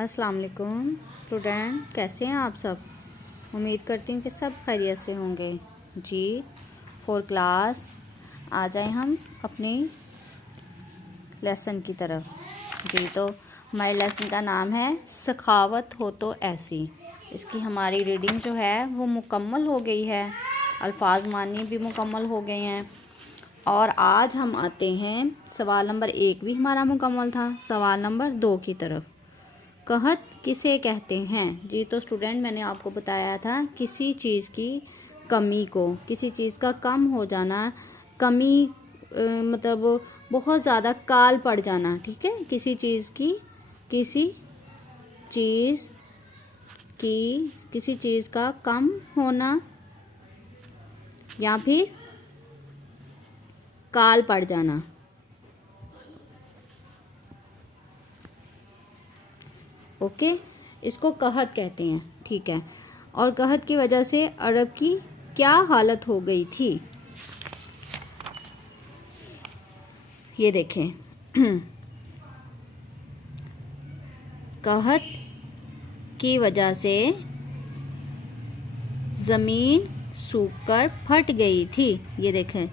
अस्सलाम वालेकुम स्टूडेंट, कैसे हैं आप सब। उम्मीद करती हूँ कि सब खैरियत से होंगे। जी 4 क्लास आ जाए हम अपनी लेसन की तरफ। जी तो हमारे लेसन का नाम है सखावत हो तो ऐसी। इसकी हमारी रीडिंग जो है वो मुकम्मल हो गई है, अल्फाज मानी भी मुकम्मल हो गए हैं। और आज हम आते हैं सवाल नंबर 1 भी हमारा मुकम्मल था, सवाल नंबर 2 की तरफ। कहत किसे कहते हैं। जी तो स्टूडेंट, मैंने आपको बताया था किसी चीज़ की कमी को, किसी चीज़ का कम हो जाना, कमी मतलब बहुत ज़्यादा काल पड़ जाना। ठीक है, किसी चीज़ का कम होना या फिर काल पड़ जाना। ओके, इसको कहत कहते हैं। ठीक है, और कहत की वजह से अरब की क्या हालत हो गई थी, ये देखें। कहत की वजह से ज़मीन सूखकर फट गई थी। ये देखें,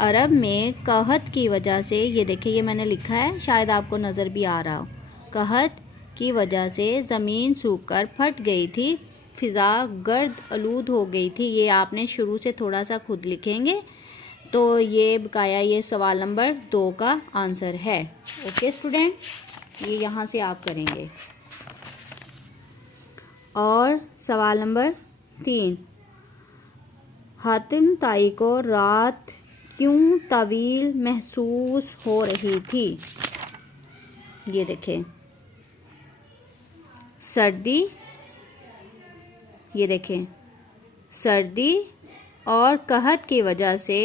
अरब में कहत की वजह से, ये देखें, ये मैंने लिखा है, शायद आपको नज़र भी आ रहा हो। कहत की वजह से ज़मीन सूखकर फट गई थी, फ़िज़ा गर्द आलूद हो गई थी। ये आपने शुरू से थोड़ा सा खुद लिखेंगे तो ये बकाया ये सवाल नंबर 2 का आंसर है। ओके स्टूडेंट, ये यहाँ से आप करेंगे। और सवाल नंबर 3, हातिम ताई को रात क्यों तवील महसूस हो रही थी। ये देखें, सर्दी, ये देखें, सर्दी और कहत की वजह से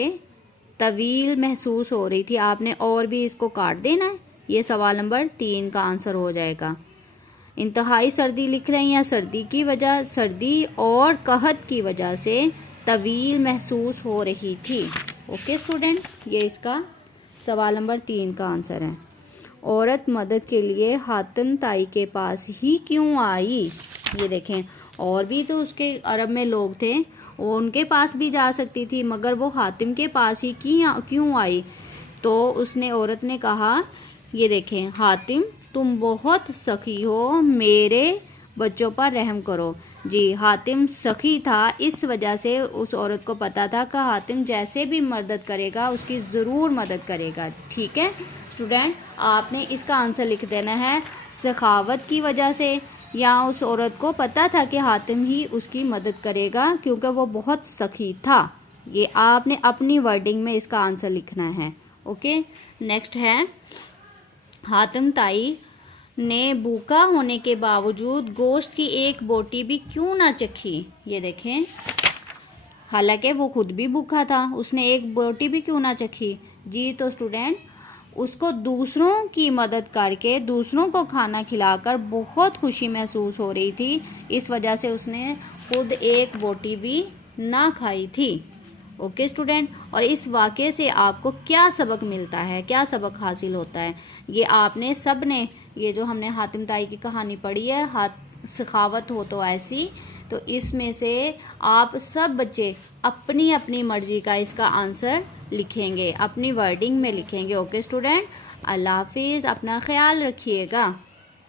तवील महसूस हो रही थी। आपने और भी इसको काट देना है, ये सवाल नंबर 3 का आंसर हो जाएगा। इंतहाई सर्दी लिख रहे हैं या सर्दी की वजह, सर्दी और कहत की वजह से तवील महसूस हो रही थी। ओके स्टूडेंट, ये इसका सवाल नंबर 3 का आंसर है। औरत मदद के लिए हातिम ताई के पास ही क्यों आई। ये देखें, और भी तो उसके अरब में लोग थे, वो उनके पास भी जा सकती थी, मगर वो हातिम के पास ही क्यों आई। तो उसने, औरत ने कहा, ये देखें, हातिम तुम बहुत सखी हो, मेरे बच्चों पर रहम करो। जी, हातिम सखी था, इस वजह से उस औरत को पता था कि हातिम जैसे भी मदद करेगा उसकी ज़रूर मदद करेगा। ठीक है स्टूडेंट, आपने इसका आंसर लिख देना है सखावत की वजह से, या उस औरत को पता था कि हातिम ही उसकी मदद करेगा क्योंकि वो बहुत सखी था। ये आपने अपनी वर्डिंग में इसका आंसर लिखना है। ओके, नेक्स्ट है, हातिम ताई ने भूखा होने के बावजूद गोश्त की एक बोटी भी क्यों ना चखी। ये देखें, हालांकि वो खुद भी भूखा था, उसने एक बोटी भी क्यों ना चखी। जी तो स्टूडेंट, उसको दूसरों की मदद करके, दूसरों को खाना खिलाकर बहुत खुशी महसूस हो रही थी, इस वजह से उसने खुद एक बोटी भी ना खाई थी। ओके स्टूडेंट, और इस वाक़े से आपको क्या सबक मिलता है, क्या सबक हासिल होता है, ये आपने सब ने, ये जो हमने हातिम ताई की कहानी पढ़ी है, सखावत हो तो ऐसी, तो इसमें से आप सब बच्चे अपनी अपनी मर्जी का इसका आंसर लिखेंगे, अपनी वर्डिंग में लिखेंगे। ओके स्टूडेंट, अल्लाह हाफिज़, अपना ख्याल रखिएगा।